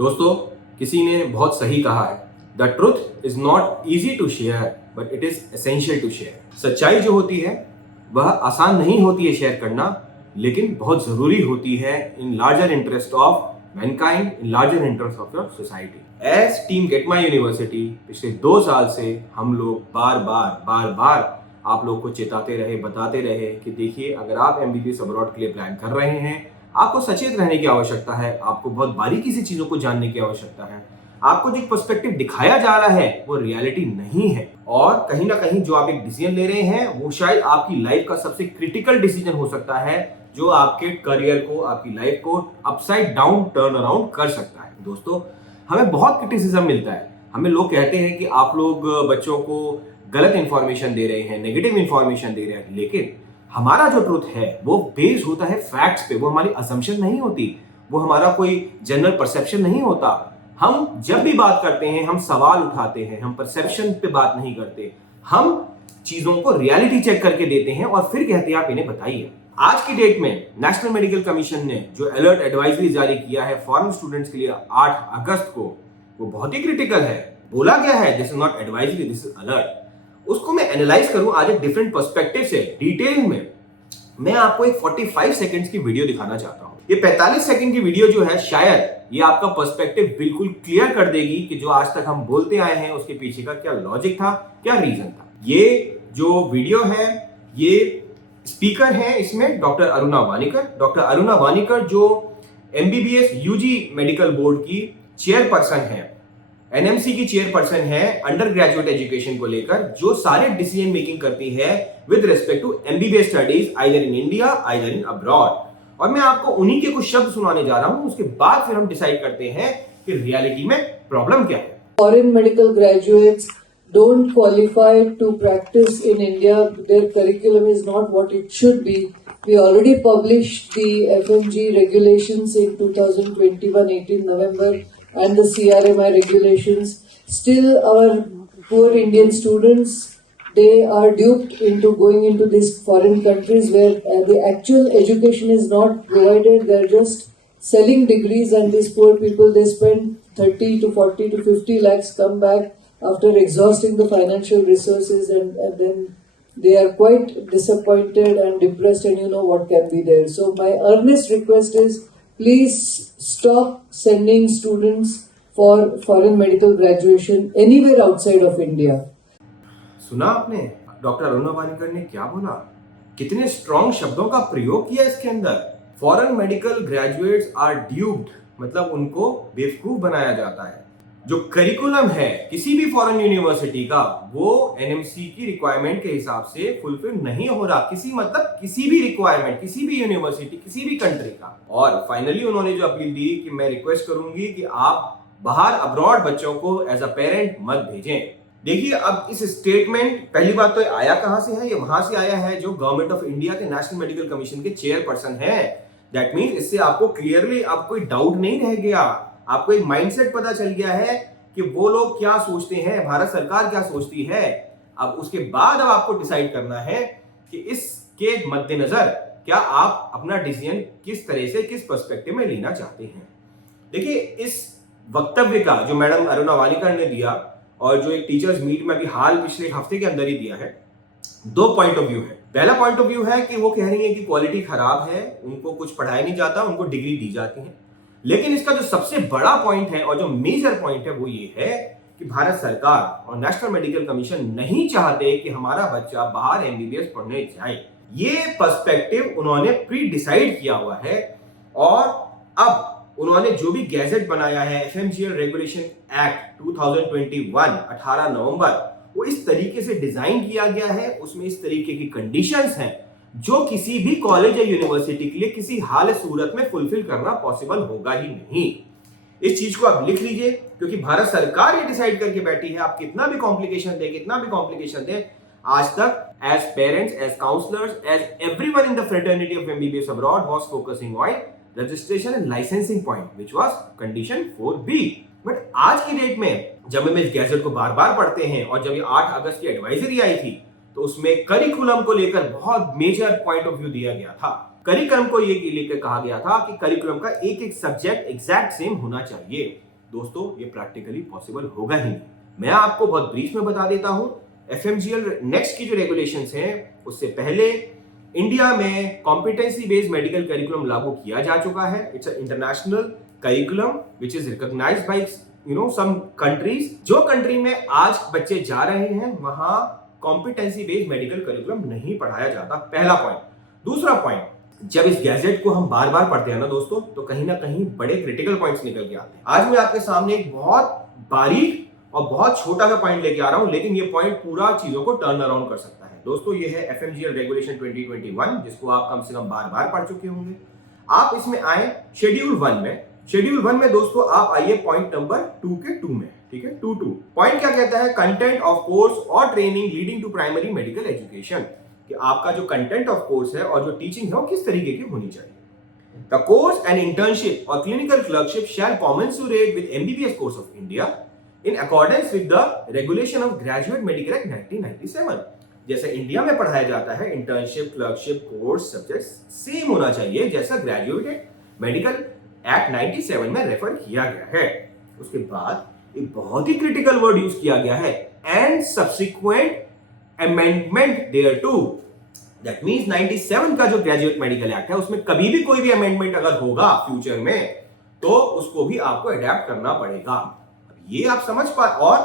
दोस्तों, किसी ने बहुत सही कहा है, the truth is not easy to share but it is essential to share. सच्चाई जो होती है वह आसान नहीं होती है शेयर करना, लेकिन बहुत जरूरी होती है in larger interest of mankind, in larger interest of your society. As team Get My University पिछले 2 साल से हम लोग बार बार आप लोग को चेताते रहे, बताते रहे कि देखिए, अगर आप एमबीबीएस अब्रॉड के लिए प्लान कर रहे हैं, आपको सचेत रहने की आवश्यकता है, आपको बहुत बारीकी से चीजों को जानने की आवश्यकता है। आपको जो पर्सपेक्टिव दिखाया जा रहा है वो रियलिटी नहीं है, और कहीं ना कहीं जो आप एक डिसीजन ले रहे हैं वो शायद आपकी लाइफ का सबसे क्रिटिकल डिसीजन हो सकता है, जो आपके करियर को, आपकी लाइफ को अपसाइड डाउन टर्न अराउंड कर सकता है। दोस्तों, हमें बहुत क्रिटिसिज्म मिलता है। हमें लोग कहते हैं कि आप लोग बच्चों को गलत इंफॉर्मेशन दे रहे हैं, नेगेटिव इंफॉर्मेशन दे रहे हैं, लेकिन हमारा जो ट्रुथ है वो बेस्ड होता है फैक्ट्स पे। वो हमारी असम्पशन नहीं होती, वो हमारा कोई जनरल परसेप्शन नहीं होता। हम जब भी बात करते हैं, हम सवाल उठाते हैं, हम परसेप्शन पे बात नहीं करते, हम चीजों को रियलिटी चेक करके देते हैं और फिर कहते हैं आप इन्हें बताइए। आज की डेट में नेशनल मेडिकल कमीशन ने जो अलर्ट एडवाइजरी जारी किया है फॉरेन स्टूडेंट्स के लिए 8 अगस्त को, वो बहुत ही क्रिटिकल है। बोला गया है this is not advisory, this is alert. उसको मैं एनालाइज करूं आज एक डिफरेंट पर्सपेक्टिव से, डिटेल में। मैं आपको एक 45 सेकंड्स की वीडियो दिखाना चाहता हूं। ये 45 सेकंड की वीडियो जो है, शायद ये आपका पर्सपेक्टिव बिल्कुल क्लियर कर देगी कि जो आज तक हम बोलते आए हैं उसके पीछे का क्या लॉजिक था, क्या रीजन था। ये जो वीडियो है, ये स्पीकर है इसमें डॉक्टर अरुणा वानिकर। डॉक्टर अरुणा वानिकर जो एमबीबीएस यूजी मेडिकल बोर्ड की चेयरपर्सन है, एनएमसी की चेयरपर्सन है अंडर ग्रेजुएट एजुकेशन को लेकर, जो सारे डिसीजन मेकिंग करती है with respect to MBBS studies either in India either in abroad. और मैं आपको उन्हीं के कुछ शब्द सुनाने जा रहा हूं, उसके बाद फिर हम डिसाइड करते हैं कि रियलिटी में प्रॉब्लम क्या है। Foreign medical graduates don't qualify to practice in India. Their curriculum is not what it should be. We already published the FMG regulations in 2021, 18 November, and the CRMI regulations. Still, our poor Indian students, they are duped into going into these foreign countries where the actual education is not provided. They're just selling degrees, and these poor people, they spend 30 to 40 to 50 lakhs, come back after exhausting the financial resources, and then they are quite disappointed and depressed, and you know what can be there. So my earnest request is, please stop sending students for foreign medical graduation anywhere outside of India. सुना आपने doctor Aruna वानिकर ने क्या बोला? कितने strong शब्दों का प्रयोग किया इसके अंदर। Foreign medical graduates are duped, मतलब उनको बेवकूफ बनाया जाता है। जो करिकुलम है किसी भी फॉरेन यूनिवर्सिटी का, वो एनएमसी की रिक्वायरमेंट के हिसाब से फुलफिल नहीं हो रहा। किसी भी रिक्वायरमेंट, किसी भी यूनिवर्सिटी, किसी भी कंट्री का। और फाइनली उन्होंने जो अपील दी कि मैं रिक्वेस्ट करूंगी कि आप बाहर अब्रॉड बच्चों को एज अ पेरेंट मत भेजें। देखिए, अब इस स्टेटमेंट, पहली बात तो आया कहां से है? ये वहां से आया है जो गवर्नमेंट ऑफ इंडिया के नेशनल मेडिकल कमीशन के चेयरपर्सन है। दैट मीन्स इससे आपको क्लियरली, अब कोई डाउट नहीं रह गया, आपको एक माइंडसेट पता चल गया है कि वो लोग क्या सोचते हैं, भारत सरकार क्या सोचती है। अब उसके बाद अब आपको डिसाइड करना है कि इसके मद्देनजर क्या आप अपना डिसीजन किस तरह से, किस पर्सपेक्टिव में लेना चाहते हैं। देखिए, इस वक्तव्य का जो मैडम अरुणा वानिकर ने दिया और जो एक टीचर्स मीट में अभी हाल पिछले हफ्ते के अंदर ही दिया है, 2 पॉइंट ऑफ व्यू है। पहला पॉइंट ऑफ व्यू है कि वो कह रही है कि क्वालिटी खराब है, उनको कुछ पढ़ाया नहीं जाता, उनको डिग्री दी जाती है। लेकिन इसका जो सबसे बड़ा पॉइंट है और जो मेजर पॉइंट है वो ये है कि भारत सरकार और नेशनल मेडिकल कमीशन नहीं चाहते कि हमारा बच्चा बाहर एमबीबीएस पढ़ने जाए। ये पर्सपेक्टिव उन्होंने प्री डिसाइड किया हुआ है, और अब उन्होंने जो भी गैजेट बनाया है, एफएमजीएल रेगुलेशन एक्ट 2021, 18 नवंबर, वो इस तरीके से डिजाइन किया गया है, उसमें इस तरीके की कंडीशंस हैं जो किसी भी कॉलेज या यूनिवर्सिटी के लिए किसी हाल सूरत में फुलफिल करना पॉसिबल होगा ही नहीं। इस चीज को आप लिख लीजिए, क्योंकि भारत सरकार ये डिसाइड करके बैठी है। आप कितना भी कॉम्प्लिकेशन दें, आज तक as parents, as counsellors, as everyone in the fraternity of MBBS abroad was focusing on registration and licensing point, which was condition 4B। But आज की डेट में जब हम इस गैजेट को बार बार पढ़ते हैं, और जब ये 8 अगस्त की एडवाइजरी आई थी, तो उसमें करिकुलम को लेकर बहुत मेजर पॉइंट ऑफ व्यू दिया गया था। करिकुलम को ये लेकर कहा गया था कि करिकुलम का एक एक सब्जेक्ट एग्जैक्ट सेम होना चाहिए। दोस्तों ये प्रैक्टिकली पॉसिबल होगा ही नहीं। मैं आपको बहुत ब्रीफ में बता देता हूं, एफएमजीएल नेक्स्ट की जो रेगुलेशंस हैं उससे पहले इंडिया में कॉम्पिटेंसी बेस्ड मेडिकल करिकुलम लागू किया जा चुका है। It's a international curriculum which is recognised by some countries. जो कंट्री में आज बच्चे जा रहे हैं वहां कॉम्पिटेंसी बेस्ड मेडिकल करिकुलम नहीं पढ़ाया जाता, पहला पॉइंट। दूसरा पॉइंट, जब इस गैजेट को हम बार बार पढ़ते हैं ना दोस्तों, तो कहीं ना कहीं बड़े क्रिटिकल पॉइंट्स निकल के आते हैं। आज मैं आपके सामने एक बहुत बारीक और बहुत छोटा सा पॉइंट लेके आ रहा हूं, लेकिन ये पॉइंट पूरा चीजों को टर्न अराउंड कर सकता है। दोस्तों ये है एफएमजीएल रेगुलेशन 2021, जिसको आप कम से कम बार बार पढ़ चुके होंगे। आप इसमें आए शेड्यूल 1 में। शेड्यूल 1 में दोस्तों आप आइए पॉइंट नंबर 2 के 2 में, ठीक है, 2 पॉइंट क्या कहता है? कंटेंट ऑफ कोर्स और training leading to primary medical education, कि आपका जो कंटेंट ऑफ कोर्स है और जो टीचिंग है वो किस तरीके की होनी चाहिए। द कोर्स एंड इंटर्नशिप और clinical clerkship shall commensurate with MBBS course of India in accordance with the regulation of graduate medical act 1997। जैसे इंडिया में पढ़ाया जाता है internship clerkship course subject same होना चाहिए जैसा ग्रेजुएट मेडिकल एक्ट 97 में रेफर किया गया है। उसके बाद एक बहुत ही क्रिटिकल वर्ड यूज किया गया है, and subsequent amendment thereto. That means 97 का जो ग्रेजुएट मेडिकल एक्ट है उसमें कभी भी कोई भी अमेंडमेंट अगर होगा फ्यूचर में तो उसको भी आपको अडेप्ट करना पड़ेगा। ये आप समझ पाए। और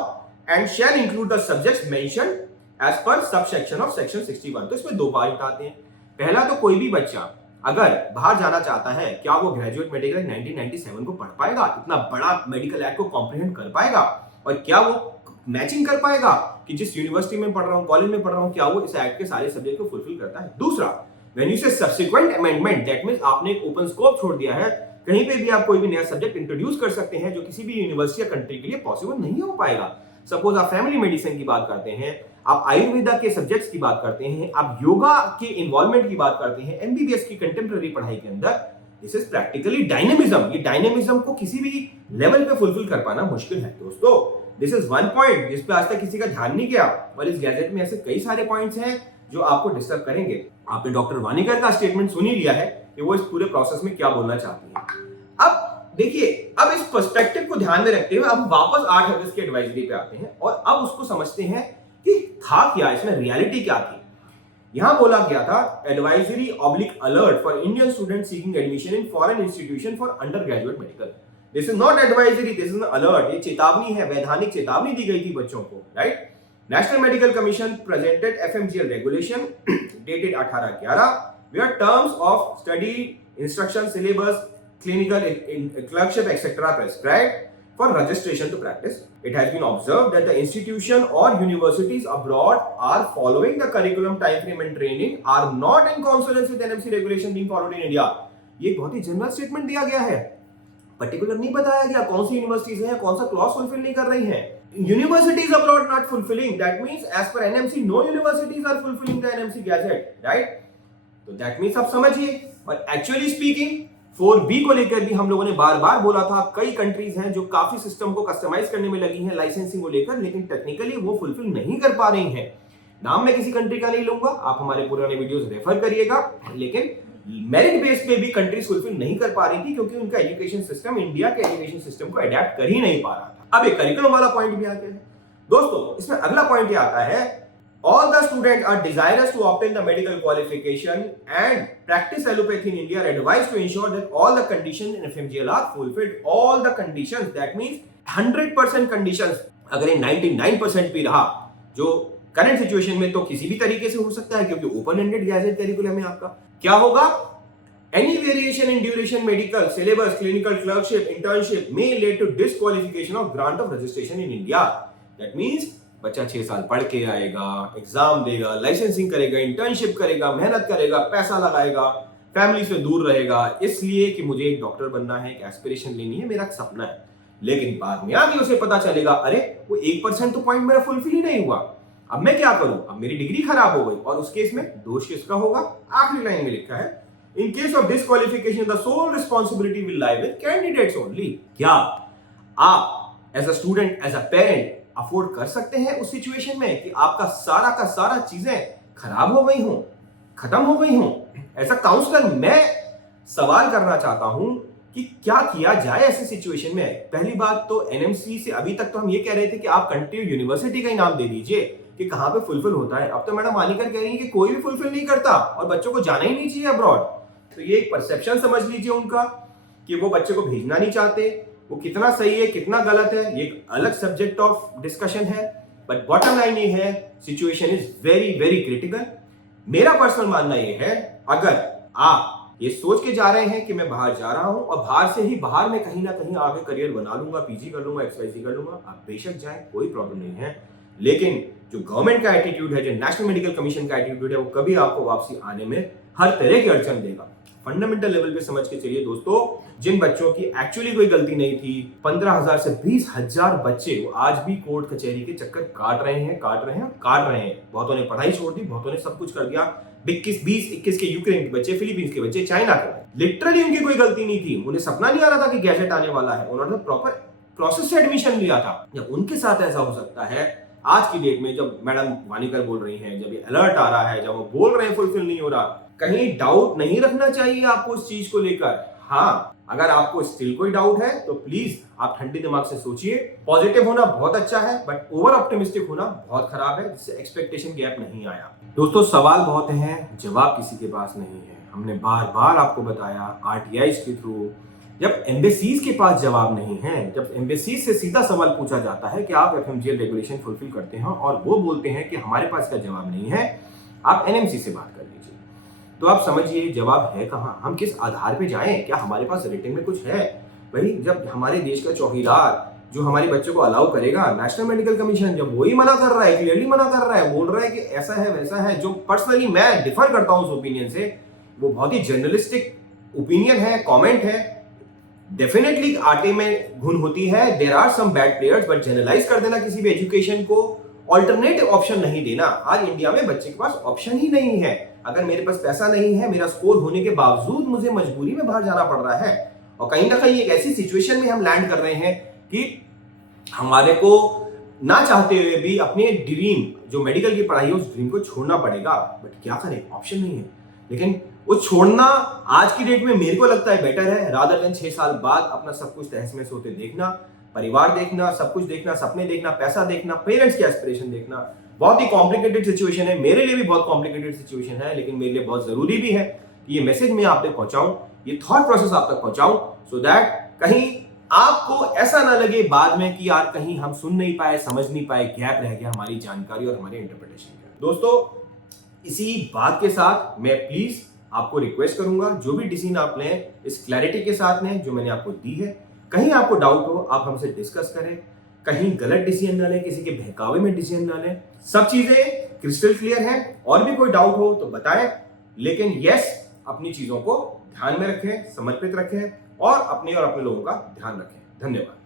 and shall include the subjects mentioned as per subsection of section 61। तो इसमें दो पॉइंट आते हैं। पहला तो कोई भी बच्चा अगर बाहर जाना चाहता है, क्या वो ग्रेजुएट मेडिकल 1997 को पढ़ पाएगा? इतना बड़ा मेडिकल एक्ट को कॉम्प्रिहेंड कर पाएगा? और क्या वो मैचिंग कर पाएगा कि जिस यूनिवर्सिटी में पढ़ रहा हूं, कॉलेज में पढ़ रहा हूं, क्या वो इस एक्ट के सारे सब्जेक्ट को फुलफिल करता है? दूसरा, व्हेन यू से सब्सिक्वेंट अमेंडमेंट, दैट मींस आपने एक ओपन स्कोप छोड़ दिया है। कहीं पे भी आप कोई भी नया सब्जेक्ट इंट्रोड्यूस कर सकते हैं जो किसी भी यूनिवर्सिटी या कंट्री के लिए पॉसिबल नहीं हो पाएगा। सपोज आप फैमिली मेडिसिन की बात करते हैं, आप आयुर्वेदा के सब्जेक्ट्स की बात करते हैं, आप योगा के इन्वॉल्वमेंट की बात करते हैं एमबीबीएस की कंटेम्पररी पढ़ाई के अंदर। This is practically dynamism. ये डायनेमिज्म को किसी भी लेवल पे फुलफिल कर पाना मुश्किल है दोस्तों। दिस इज वन पॉइंट जिस पे आज तक किसी का ध्यान नहीं गया, और इस गैजेट में ऐसे कई सारे पॉइंट्स हैं जो आपको डिस्टर्ब करेंगे। आपने डॉक्टर वानिकर का स्टेटमेंट सुन ही लिया है कि वो इस पूरे प्रोसेस में क्या बोलना चाहती है। अब देखिए, अब इस पर्सपेक्टिव को ध्यान में रखते हुए अब वापस 8 अगस्त की एडवाइजरी पे आते हैं और अब उसको समझते हैं कि था क्या, इसमें रियलिटी क्या थी। यहां बोला गया था advisory oblique alert for Indian student seeking admission in foreign institution for under graduate medical. This is not advisory, this is alert. ये चेतावनी है, वैधानिक चेतावनी दी गई थी बच्चों को, right. National medical commission presented FMGL regulation dated 18/11 where terms of study instruction syllabus clinical clerkship etc prescribed for registration to practice. It has been observed that the institution or universities abroad are following the curriculum time frame and training are not in consonance with NMC regulation being followed in India. ये एक बहुत ही general statement दिया गया है, particular नहीं बताया गया कौन सी यूनिवर्सिटीज हैं, कौन सा क्लॉज फुलफिल नहीं कर रही हैं। Universities abroad not fulfilling, that means as per NMC no universities are fulfilling the NMC gazette, right? तो that means आप समझिए। और actually speaking 4B को लेकर भी हम लोगों ने बार बार बोला था, कई कंट्रीज हैं जो काफी सिस्टम को कस्टमाइज करने में लगी हैं लाइसेंसिंग को लेकर, लेकिन टेक्निकली वो फुलफिल नहीं कर पा रही हैं। नाम मैं किसी कंट्री का नहीं लूंगा, आप हमारे पुराने वीडियोस रेफर करिएगा, लेकिन मेरिट बेस पे भी कंट्रीज फुलफिल नहीं कर पा रही थी क्योंकि उनका एजुकेशन सिस्टम इंडिया के एजुकेशन सिस्टम को अडेप्ट कर ही नहीं पा रहा था। अब एक करिकुलम वाला पॉइंट भी आता है दोस्तों। इसमें अगला पॉइंट ये आता है, all the students are desirous to obtain the medical qualification and practice allopathy in India are advised to ensure that all the conditions in FMGL are fulfilled. All the conditions, that means 100% conditions। अगर ये 99% भी रहा जो current situation में, तो किसी भी तरीके से हो सकता है क्योंकि ओपन एंडेड गैजेट करिकुलम है आपका। क्या होगा? Any variation in duration, medical syllabus, clinical clerkship, internship may lead to disqualification of grant of registration in India. That means बच्चा 6 साल पढ़ के आएगा, एग्जाम देगा, लाइसेंसिंग करेगा, इंटर्नशिप करेगा, मेहनत करेगा, पैसा लगाएगा, फैमिली से दूर रहेगा, इसलिए कि मुझे एक डॉक्टर बनना है, एक एस्पिरेशन लेनी है, मेरा सपना है। लेकिन बाद में आगे उसे पता चलेगा, अरे वो 1% तो पॉइंट मेरा फुलफिल ही नहीं हुआ, अब मैं क्या करूं? अब मेरी डिग्री खराब हो गई। और उस केस में दोष किसका होगा? आखिरी लाइन में लिखा है, in case of disqualification the sole responsibility will lie with candidates only. क्या आप as a student, as a parent afford कर सकते हैं उस सिचुएशन में कि आपका सारा का सारा चीजें खराब हो गई हों, खत्म हो गई हों? ऐसा काउंसलर मैं सवाल करना चाहता हूं कि क्या किया जाए ऐसे सिचुएशन में। पहली बात तो एनएमसी से अभी तक तो हम ये कह रहे थे कि आप कंट्री यूनिवर्सिटी का इनाम दे दीजिए कि कहां पे फुलफिल होता है। अब तो मैडम मानिकर कह रही है कि कोई भी फुलफिल नहीं करता और बच्चों को जाना ही नहीं चाहिए अब्रॉड। तो ये एक परसेप्शन समझ लीजिए उनका कि वो बच्चे को भेजना नहीं चाहते। वो कितना सही है कितना गलत है ये एक अलग सब्जेक्ट ऑफ डिस्कशन है, बट बॉटम लाइन ये है situation is very very critical. मेरा पर्सनल मानना ये है, अगर आप ये सोच के जा रहे हैं कि मैं बाहर जा रहा हूं और बाहर से ही बाहर में कहीं ना कहीं आगे करियर बना लूंगा, पीजी कर लूंगा, एक्सवाईसी कर लूंगा, आप बेशक जाएं, कोई प्रॉब्लम नहीं है। लेकिन जो गवर्नमेंट का एटीट्यूड है, जो नेशनल मेडिकल कमीशन का एटीट्यूड है, वो कभी आपको वापसी आने में हर तरह की अड़चन देगा। फंडामेंटल लेवल पे समझ के चलिए दोस्तों, जिन बच्चों की एक्चुअली कोई गलती नहीं थी, 15,000 से 20,000 बच्चे वो आज भी कोर्ट कचहरी के चक्कर काट रहे हैं। बहुतों ने पढ़ाई छोड़ दी, बहुतों ने सब कुछ कर दिया। 20-21 के यूक्रेन के बच्चे, फिलीपींस के बच्चे, चाइना के, लिटरली उनकी कोई गलती नहीं थी। उन्हें सपना नहीं आ रहा था कि गैजेट आने वाला है, उन्होंने प्रॉपर प्रोसेस से एडमिशन लिया था। जब उनके साथ ऐसा हो सकता है आज की डेट में, जब मैडम वानीकर बोल रही हैं, जब ये अलर्ट आ रहा है, जब वो बोल रहे हैं फुलफिल नहीं हो रहा, कहीं डाउट नहीं रखना चाहिए आपको उस चीज को लेकर। हाँ, अगर आपको स्टिल कोई डाउट है तो प्लीज आप ठंडे दिमाग से सोचिए। पॉजिटिव होना बहुत अच्छा है, बट ओवर ऑप्टिमिस्टिक होना बहुत खराब है, जिससे एक्सपेक्टेशन गैप नहीं आया। दोस्तों सवाल बहुत हैं, जवाब किसी के पास नहीं है। हमने बार बार आपको बताया आरटीआईज के थ्रू, जब एम्बेसीज के पास जवाब नहीं है, जब एम्बेसीज से सीधा सवाल पूछा जाता है कि आप एफएमजीएल रेगुलेशन फुलफिल करते हैं और वो बोलते हैं कि हमारे पास का जवाब नहीं है, आप एनएमसी से बात कर लीजिए, तो आप समझिए जवाब है कहाँ, हम किस आधार पे जाएं, क्या हमारे पास रेटिंग में कुछ है? भाई जब हमारे देश का चौकीदार जो हमारे बच्चों को अलाउ करेगा, नेशनल मेडिकल कमीशन, जब वही मना कर रहा है, क्लियरली मना कर रहा है, बोल रहा है कि ऐसा है वैसा है, जो पर्सनली मैं डिफर करता हूं उस ओपिनियन से, वो बहुत ही जर्नलिस्टिक ओपिनियन है, कमेंट है। डेफिनेटली आटे में घुन होती है, there are some bad players, but generalise कर देना किसी भी एजुकेशन को, ऑल्टरनेटिव ऑप्शन नहीं देना। आज इंडिया में बच्चे के पास ऑप्शन ही नहीं है। अगर मेरे पास पैसा नहीं है, मेरा स्कोर होने के बावजूद मुझे मजबूरी में बाहर जाना पड़ रहा है, और कहीं ना कहीं एक ऐसी सिचुएशन में हम लैंड कर रहे हैं कि हमारे को ना चाहते हुए भी अपने ड्रीम, जो मेडिकल की पढ़ाई है, उस ड्रीम को छोड़ना पड़ेगा। बट क्या करें, ऑप्शन नहीं है। लेकिन वो छोड़ना आज की डेट में मेरे को लगता है बेटर है, रादर देन 6 साल बाद अपना सब कुछ तहस महस होते देखना, परिवार देखना, सब कुछ देखना, सपने देखना, पैसा देखना, पेरेंट्स की एस्पिरेशन देखना। बहुत ही कॉम्प्लिकेटेड सिचुएशन है, मेरे लिए भी बहुत कॉम्प्लिकेटेड सिचुएशन है, लेकिन मेरे लिए बहुत जरूरी भी है कि ये मैसेज मैं आप तक पहुंचाऊं, ये थॉट प्रोसेस आप तक पहुंचाऊं, सो दैट कहीं आपको ऐसा ना लगे बाद में कि यार कहीं हम सुन नहीं पाए, समझ नहीं पाए, गैप रह गया हमारी जानकारी और हमारे इंटरप्रिटेशन का। दोस्तों इसी बात के साथ मैं प्लीज आपको रिक्वेस्ट करूंगा, जो भी डिसीजन आप लें इस क्लैरिटी के साथ लें जो मैंने आपको दी है। कहीं आपको डाउट हो आप हमसे डिस्कस करें, कहीं गलत डिसीजन ना लें, किसी के बहकावे में डिसीजन ना लें, सब चीजें क्रिस्टल क्लियर हैं। और भी कोई डाउट हो तो बताएं, लेकिन यस अपनी चीजों को ध्यान में रखें, समर्पित रखें और अपने लोगों का ध्यान रखें। धन्यवाद।